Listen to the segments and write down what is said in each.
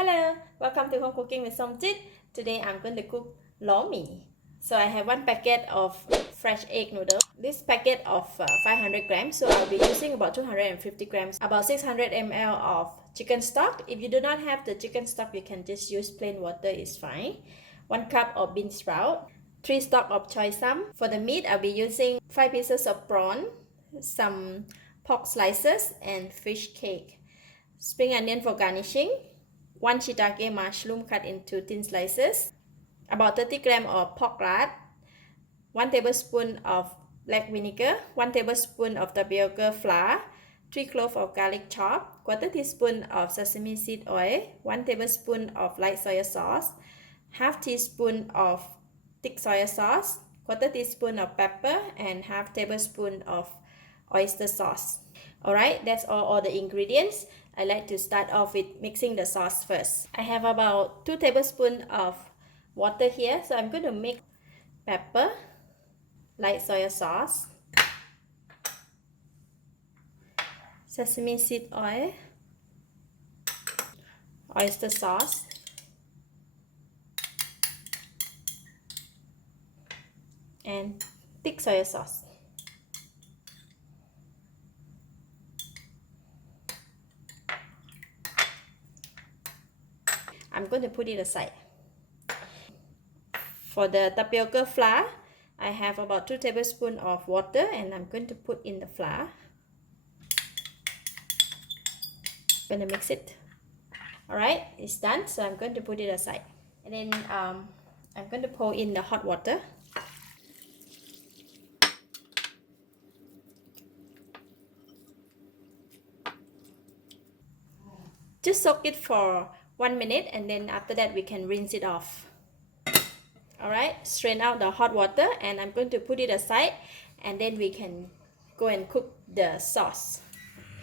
Hello, welcome to Home Cooking with Somjit. Today I'm going to cook Lor Mee. So I have one packet of fresh egg noodles. This packet of 500 grams, so I'll be using about 250 grams, about 600 ml of chicken stock. If you do not have the chicken stock, you can just use plain water, is fine. 1 cup of bean sprout, 3 stalks of Choy Sum. For the meat, I'll be using 5 pieces of prawn, some pork slices, and fish cake. Spring onion for garnishing. 1 shiitake mushroom cut into thin slices, about 30 grams of pork lard, 1 tablespoon of black vinegar, 1 tablespoon of tapioca flour, 3 cloves of garlic chopped, 1/4 teaspoon of sesame seed oil, 1 tablespoon of light soy sauce, 1/2 teaspoon of thick soy sauce, 1/4 teaspoon of pepper, and 1/2 tablespoon of oyster sauce. Alright, that's all the ingredients. I like to start off with mixing the sauce first. I have about 2 tablespoons of water here, so I'm going to mix pepper, light soy sauce, sesame seed oil, oyster sauce, and thick soy sauce. I'm going to put it aside. For the tapioca flour, I have about 2 tablespoons of water and I'm going to put in the flour. I'm going to mix it. Alright, it's done, so I'm going to put it aside. And then I'm going to pour in the hot water. Just soak it for 1 minute and then after that we can rinse it off. Alright, strain out the hot water and I'm going to put it aside and then we can go and cook the sauce.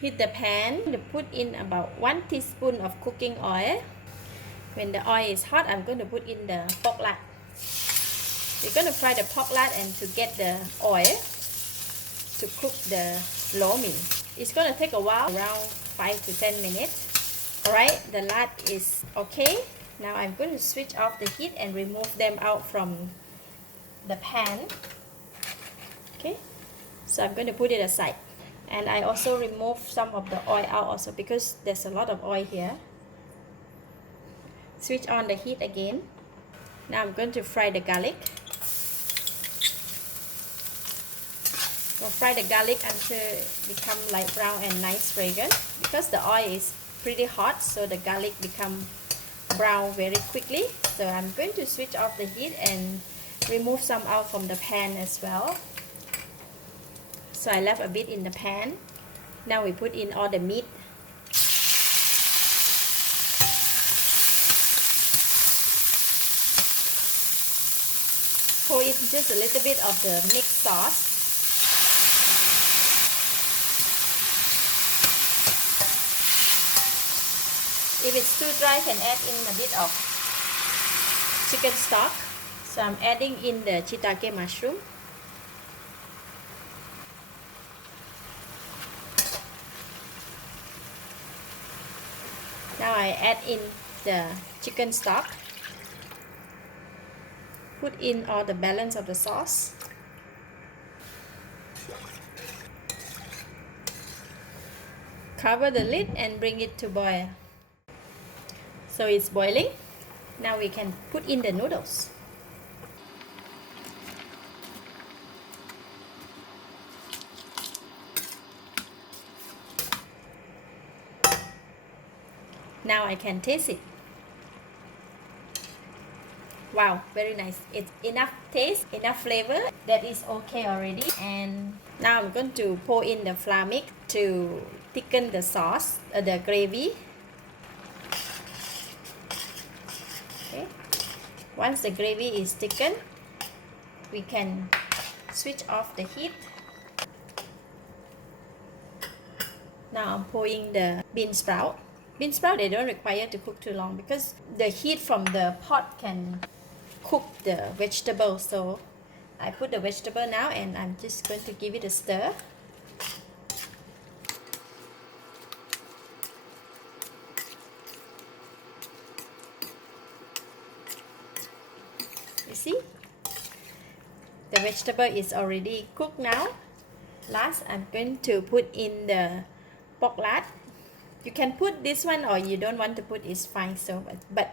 Heat the pan to put in about 1 teaspoon of cooking oil. When the oil is hot, I'm going to put in the pork lard. We're going to fry the pork lard and to get the oil to cook the Lor Mee. It's going to take a while, around 5 to 10 minutes. Alright, the lard is okay. Now I'm going to switch off the heat and remove them out from the pan. Okay, so I'm going to put it aside. And I also remove some of the oil out also because there's a lot of oil here. Switch on the heat again. Now I'm going to fry the garlic. We'll fry the garlic until it becomes light brown and nice fragrant. Because the oil is pretty hot, so the garlic become brown very quickly. So I'm going to switch off the heat and remove some out from the pan as well. So I left a bit in the pan. Now we put in all the meat. Pour in just a little bit of the mixed sauce. If it's too dry, you can add in a bit of chicken stock. So I'm adding in the shiitake mushroom. Now I add in the chicken stock. Put in all the balance of the sauce. Cover the lid and bring it to boil. So it's boiling. Now we can put in the noodles. Now I can taste it. Wow, very nice. It's enough taste, enough flavor. That is okay already. And now I'm going to pour in the flour mix to thicken the sauce, the gravy. Okay. Once the gravy is thickened, we can switch off the heat. Now I'm pouring the bean sprout. Bean sprout, they don't require to cook too long because the heat from the pot can cook the vegetable. So I put the vegetable now and I'm just going to give it a stir. see, the vegetable is already cooked now. Last, I'm going to put in the pork lard. You can put this one, or you don't want to put, is fine. So but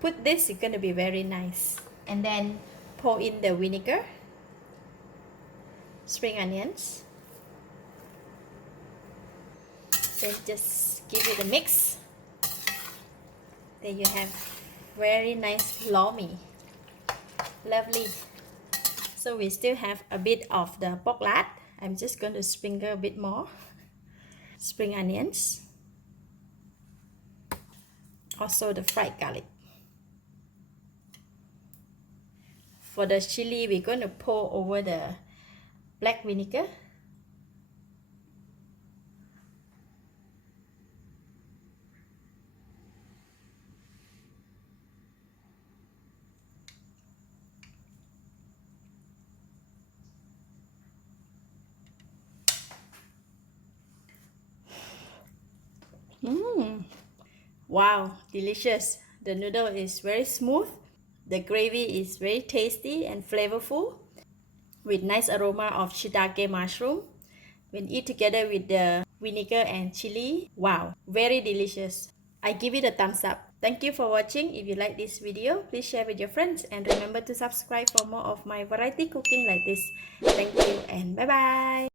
put this, it's going to be very nice. And then pour in the vinegar, spring onions, then just give it a mix. There you have very nice lor mee. Lovely. So we still have a bit of the pork lard. I'm just going to sprinkle a bit more. Spring onions. Also the fried garlic. For the chili, we're going to pour over the black vinegar. Wow, delicious. The noodle is very smooth. The gravy is very tasty and flavorful with nice aroma of shiitake mushroom. When eat together with the vinegar and chili, wow, very delicious. I give it a thumbs up. Thank you for watching. If you like this video, please share with your friends and remember to subscribe for more of my variety cooking like this. Thank you and bye bye.